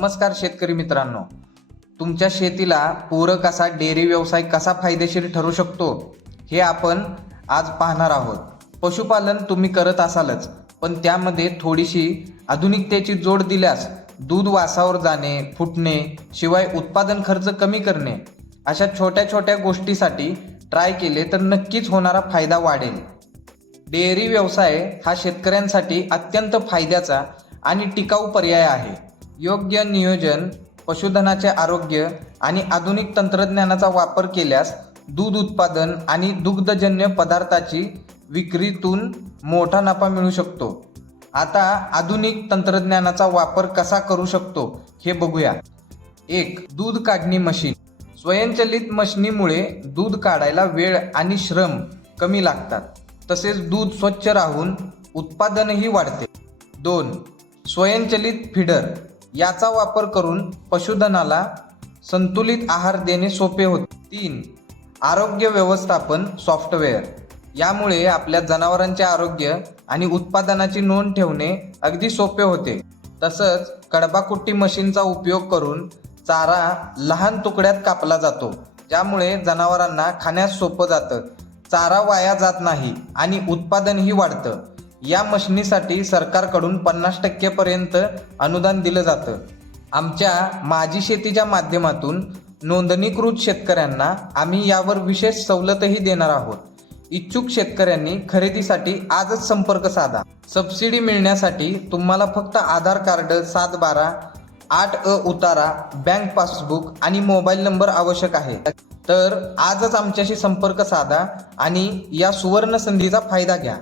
नमस्कार शेतकरी मित्रांनो. तुमच्या शेतीला पूरक असा डेअरी व्यवसाय कसा फायदेशीर ठरू शकतो हे आपण आज पाहणार आहोत. पशुपालन तुम्ही करत असालच पण त्यामध्ये थोडीशी आधुनिकतेची जोड दिल्यास दूध वासावर जाणे फुटणे शिवाय उत्पादन खर्च कमी करणे अशा छोट्या छोट्या गोष्टीसाठी ट्राय केले तर नक्कीच होणारा फायदा वाढेल. डेअरी व्यवसाय हा शेतकऱ्यांसाठी अत्यंत फायद्याचा आणि टिकाऊ पर्याय आहे. योग्य नियोजन पशुधनाचे आरोग्य आणि आधुनिक तंत्रज्ञानाचा वापर केल्यास दूध उत्पादन आणि दुग्धजन्य पदार्थाची विक्रीतून मोठा नफा मिळू शकतो. आता आधुनिक तंत्रज्ञानाचा वापर कसा करू शकतो हे बघूया. एक दूध काढणी मशीन. स्वयंचलित मशीनीमुळे दूध काढायला वेळ आणि श्रम कमी लागतात. तसेच दूध स्वच्छ राहून उत्पादनही वाढते. दोन स्वयंचलित फिडर. याचा वापर करून पशुधनाला संतुलित आहार देणे सोपे होते. तीन आरोग्य व्यवस्थापन सॉफ्टवेअर. यामुळे आपल्या जनावरांचे आरोग्य आणि उत्पादनाची नोंद ठेवणे अगदी सोपे होते. तसंच कडबाकुट्टी मशीनचा उपयोग करून चारा लहान तुकड्यात कापला जातो. ज्यामुळे जनावरांना खाण्यास सोपं जातं. चारा वाया जात नाही आणि उत्पादनही वाढतं. या मशिनीसाठी सरकारकडून पन्नास टक्केपर्यंत अनुदान दिलं जातं. आमच्या माझी शेतीच्या माध्यमातून नोंदणीकृत शेतकऱ्यांना आम्ही यावर विशेष सवलतही देणार आहोत. इच्छुक शेतकऱ्यांनी खरेदीसाठी आजच संपर्क साधा. सबसिडी मिळण्यासाठी तुम्हाला फक्त आधार कार्ड सात बारा आठ अ उतारा बँक पासबुक आणि मोबाईल नंबर आवश्यक आहे. तर आजच आमच्याशी संपर्क साधा आणि या सुवर्ण संधीचा फायदा घ्या.